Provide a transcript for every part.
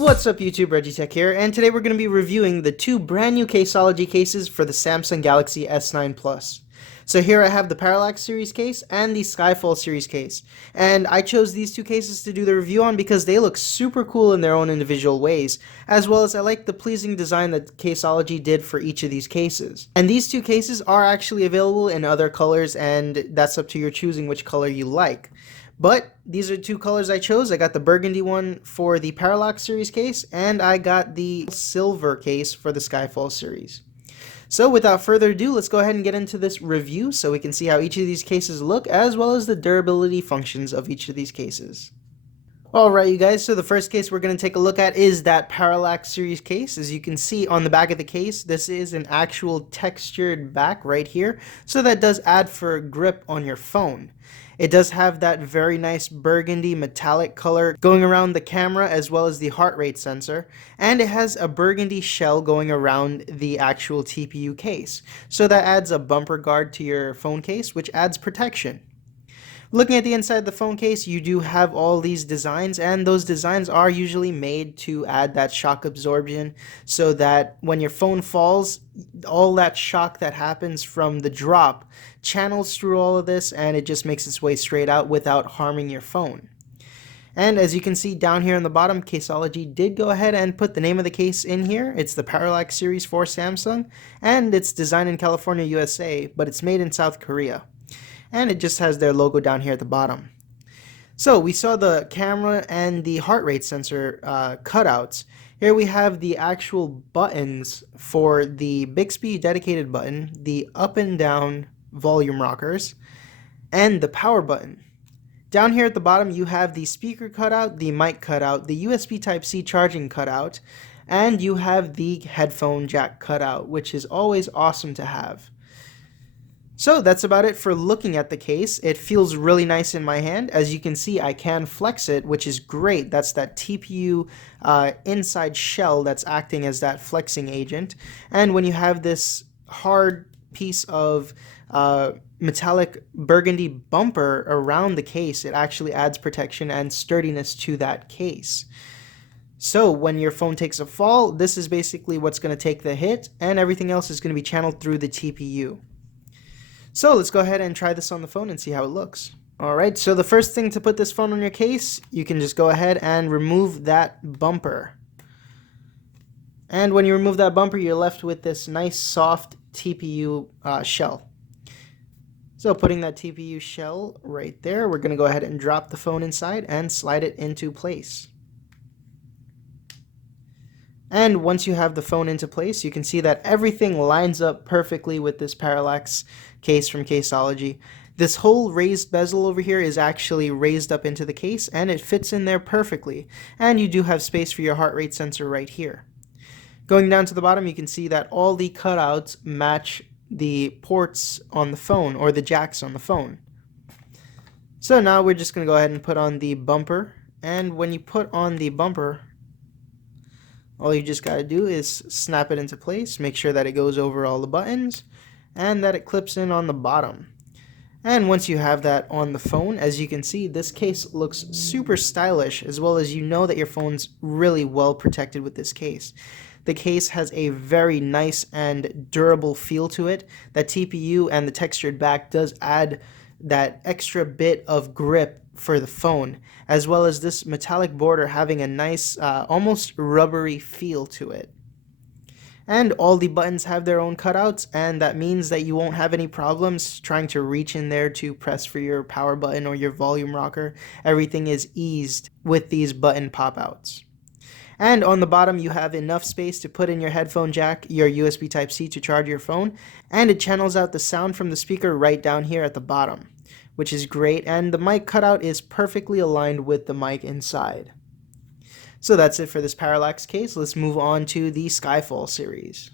What's up YouTube, Reggie here, and today we're going to be reviewing the two brand new Caseology cases for the Samsung Galaxy S9 Plus. So here I have the Parallax Series case and the Skyfall Series case, and I chose these two cases to do the review on because they look super cool in their own individual ways, as well as I like the pleasing design that Caseology did for each of these cases. And these two cases are actually available in other colors, and that's up to your choosing which color you like. But these are two colors I chose. I got the burgundy one for the Parallax Series case, and I got the silver case for the Skyfall Series. So without further ado, let's go ahead and get into this review so we can see how each of these cases look, as well as the durability functions of each of these cases. Alright you guys, so the first case we're going to take a look at is that Parallax Series case. As you can see on the back of the case, this is an actual textured back right here, so that does add for grip on your phone. It does have that very nice burgundy metallic color going around the camera as well as the heart rate sensor, and it has a burgundy shell going around the actual TPU case. So that adds a bumper guard to your phone case, which adds protection. Looking at the inside of the phone case, you do have all these designs, and those designs are usually made to add that shock absorption so that when your phone falls, all that shock that happens from the drop channels through all of this, and it just makes its way straight out without harming your phone. And as you can see down here on the bottom, Caseology did go ahead and put the name of the case in here. It's the Parallax Series for Samsung, and it's designed in California, USA, but it's made in South Korea. And it just has their logo down here at the bottom. So we saw the camera and the heart rate sensor cutouts. Here we have the actual buttons for the Bixby dedicated button, the up and down volume rockers, and the power button. Down here at the bottom you have the speaker cutout, the mic cutout, the USB Type-C charging cutout, and you have the headphone jack cutout, which is always awesome to have. So that's about it for looking at the case. It feels really nice in my hand. As you can see, I can flex it, which is great. That's that TPU inside shell that's acting as that flexing agent. And when you have this hard piece of metallic burgundy bumper around the case, it actually adds protection and sturdiness to that case. So when your phone takes a fall, this is basically what's going to take the hit, and everything else is going to be channeled through the TPU. So let's go ahead and try this on the phone and see how it looks. Alright, so the first thing to put this phone on your case, you can just go ahead and remove that bumper. And when you remove that bumper, you're left with this nice soft TPU shell. So putting that TPU shell right there, we're going to go ahead and drop the phone inside and slide it into place. And once you have the phone into place, you can see that everything lines up perfectly with this Parallax case from Caseology. This whole raised bezel over here is actually raised up into the case, and it fits in there perfectly. And you do have space for your heart rate sensor right here. Going down to the bottom, you can see that all the cutouts match the ports on the phone, or the jacks on the phone. So now we're just going to go ahead and put on the bumper. And when you put on the bumper, all you just got to do is snap it into place, make sure that it goes over all the buttons, and that it clips in on the bottom. And once you have that on the phone, as you can see, this case looks super stylish, as well as you know that your phone's really well protected with this case. The case has a very nice and durable feel to it. That TPU and the textured back does add that extra bit of grip for the phone, as well as this metallic border having a nice almost rubbery feel to it. And all the buttons have their own cutouts, and that means that you won't have any problems trying to reach in there to press for your power button or your volume rocker. Everything is eased with these button pop-outs. And on the bottom you have enough space to put in your headphone jack, your USB Type-C to charge your phone, and it channels out the sound from the speaker right down here at the bottom, which is great, and the mic cutout is perfectly aligned with the mic inside. So that's it for this Parallax case. Let's move on to the Skyfall series.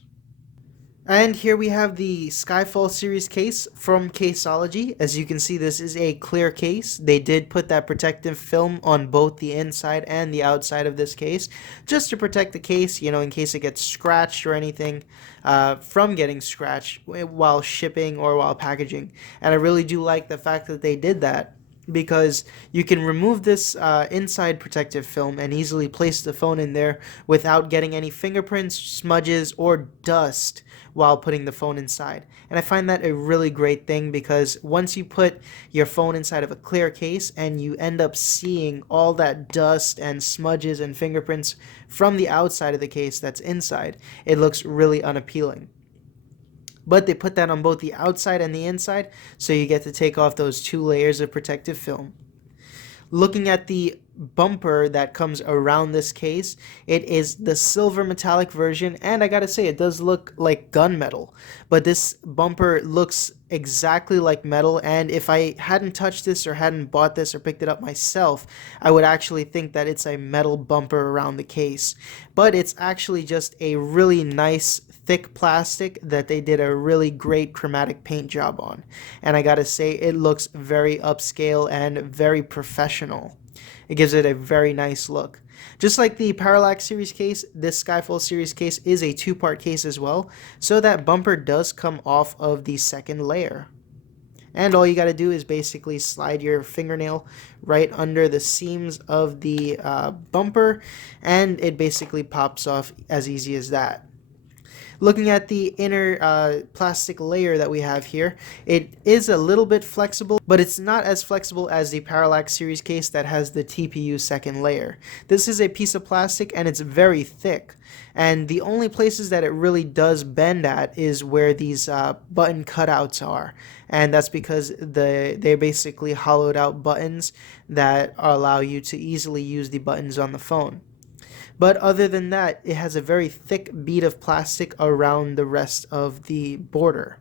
And here we have the Skyfall Series case from Caseology. As you can see, this is a clear case. They did put that protective film on both the inside and the outside of this case, just to protect the case, you know, in case it gets scratched or anything from getting scratched while shipping or while packaging. And I really do like the fact that they did that. because you can remove this inside protective film and easily place the phone in there without getting any fingerprints, smudges, or dust while putting the phone inside. And I find that a really great thing because once you put your phone inside of a clear case and you end up seeing all that dust and smudges and fingerprints from the outside of the case that's inside, it looks really unappealing. But they put that on both the outside and the inside, so you get to take off those 2 layers of protective film. Looking at the bumper that comes around this case, it is the silver metallic version, and I gotta say, it does look like gunmetal, but this bumper looks exactly like metal, and if I hadn't touched this or hadn't bought this or picked it up myself, I would actually think that it's a metal bumper around the case. But it's actually just a really nice thick plastic that they did a really great chromatic paint job on, and I gotta say, it looks very upscale and very professional. It gives it a very nice look. Just like the Parallax Series case, this Skyfall Series case is a 2-part case as well, so that bumper does come off of the second layer. And all you got to do is basically slide your fingernail right under the seams of the bumper, and it basically pops off as easy as that. Looking at the inner plastic layer that we have here, it is a little bit flexible, but it's not as flexible as the Parallax Series case that has the TPU second layer. This is a piece of plastic and it's very thick, and the only places that it really does bend at is where these button cutouts are, and that's because they're basically hollowed out buttons that allow you to easily use the buttons on the phone. But other than that, it has a very thick bead of plastic around the rest of the border.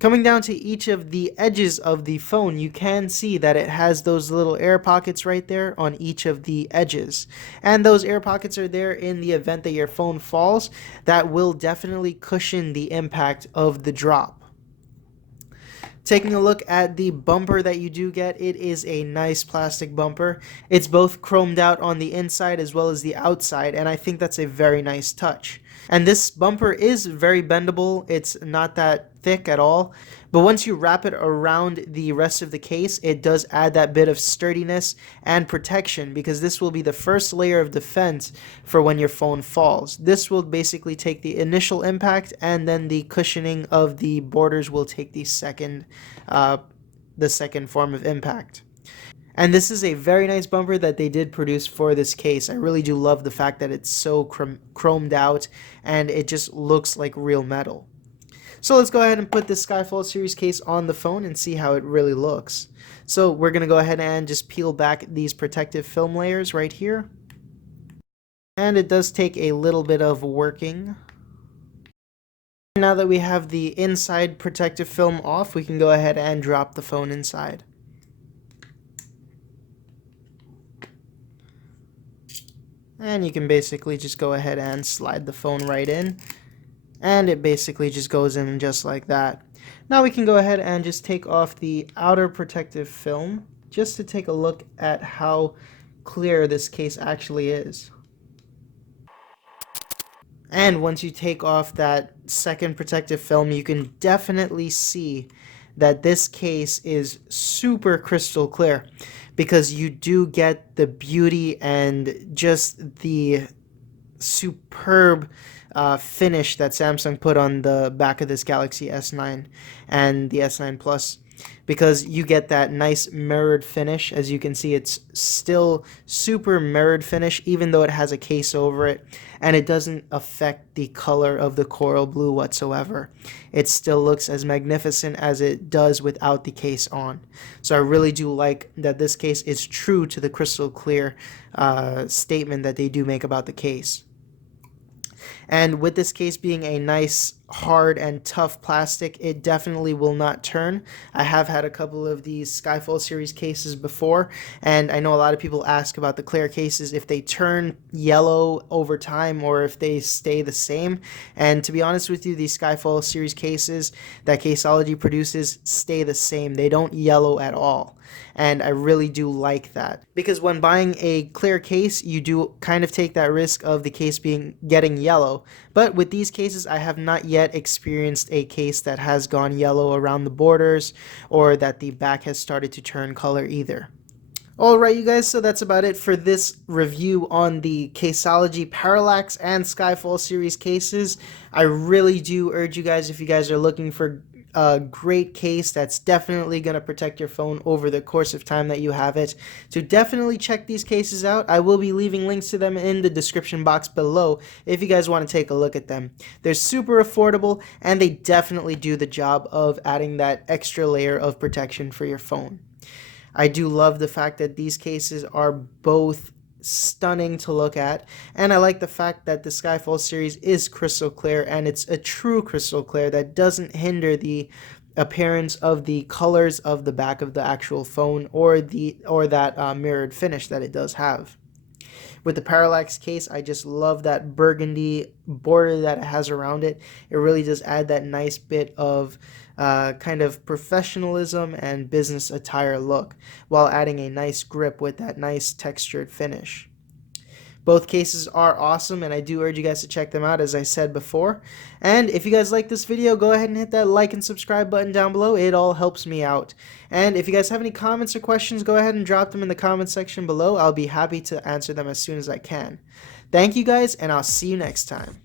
Coming down to each of the edges of the phone, you can see that it has those little air pockets right there on each of the edges. And those air pockets are there in the event that your phone falls. That will definitely cushion the impact of the drop. Taking a look at the bumper that you do get, it is a nice plastic bumper. It's both chromed out on the inside as well as the outside, and I think that's a very nice touch. And this bumper is very bendable. It's not that thick at all, but once you wrap it around the rest of the case, it does add that bit of sturdiness and protection, because this will be the first layer of defense for when your phone falls. This will basically take the initial impact, and then the cushioning of the borders will take the second form of impact. And this is a very nice bumper that they did produce for this case. I really do love the fact that it's so chromed out and it just looks like real metal. So let's go ahead and put this Skyfall Series case on the phone and see how it really looks. So we're going to go ahead and just peel back these protective film layers right here. And it does take a little bit of working. Now that we have the inside protective film off, we can go ahead and drop the phone inside. And you can basically just go ahead and slide the phone right in, and it basically just goes in just like that. Now we can go ahead and just take off the outer protective film just to take a look at how clear this case actually is. And once you take off that second protective film, you can definitely see that this case is super crystal clear, because you do get the beauty and just the superb finish that Samsung put on the back of this Galaxy S9 and the S9 Plus, because you get that nice mirrored finish. As you can see, it's still super mirrored finish even though it has a case over it, and it doesn't affect the color of the coral blue whatsoever. It still looks as magnificent as it does without the case on. So I really do like that this case is true to the crystal clear statement that they do make about the case. And with this case being a nice, hard, and tough plastic, it definitely will not turn. I have had a couple of these Skyfall Series cases before, and I know a lot of people ask about the clear cases, if they turn yellow over time or if they stay the same. And to be honest with you, these Skyfall Series cases that Caseology produces stay the same. They don't yellow at all. And I really do like that, because when buying a clear case, you do kind of take that risk of the case getting yellow, yellow. But with these cases, I have not yet experienced a case that has gone yellow around the borders or that the back has started to turn color either. Alright you guys, so that's about it for this review on the Caseology Parallax and Skyfall series cases. I really do urge you guys, if you guys are looking for a great case that's definitely going to protect your phone over the course of time that you have it, to definitely check these cases out. I will be leaving links to them in the description box below if you guys want to take a look at them. They're super affordable and they definitely do the job of adding that extra layer of protection for your phone. I do love the fact that these cases are both stunning to look at, and I like the fact that the Skyfall series is crystal clear, and it's a true crystal clear that doesn't hinder the appearance of the colors of the back of the actual phone or that mirrored finish that it does have. With the Parallax case, I just love that burgundy border that it has around it. It really does add that nice bit of kind of professionalism and business attire look, while adding a nice grip with that nice textured finish. Both cases are awesome, and I do urge you guys to check them out, as I said before. And if you guys like this video, go ahead and hit that like and subscribe button down below. It all helps me out. And if you guys have any comments or questions, go ahead and drop them in the comment section below. I'll be happy to answer them as soon as I can. Thank you guys, and I'll see you next time.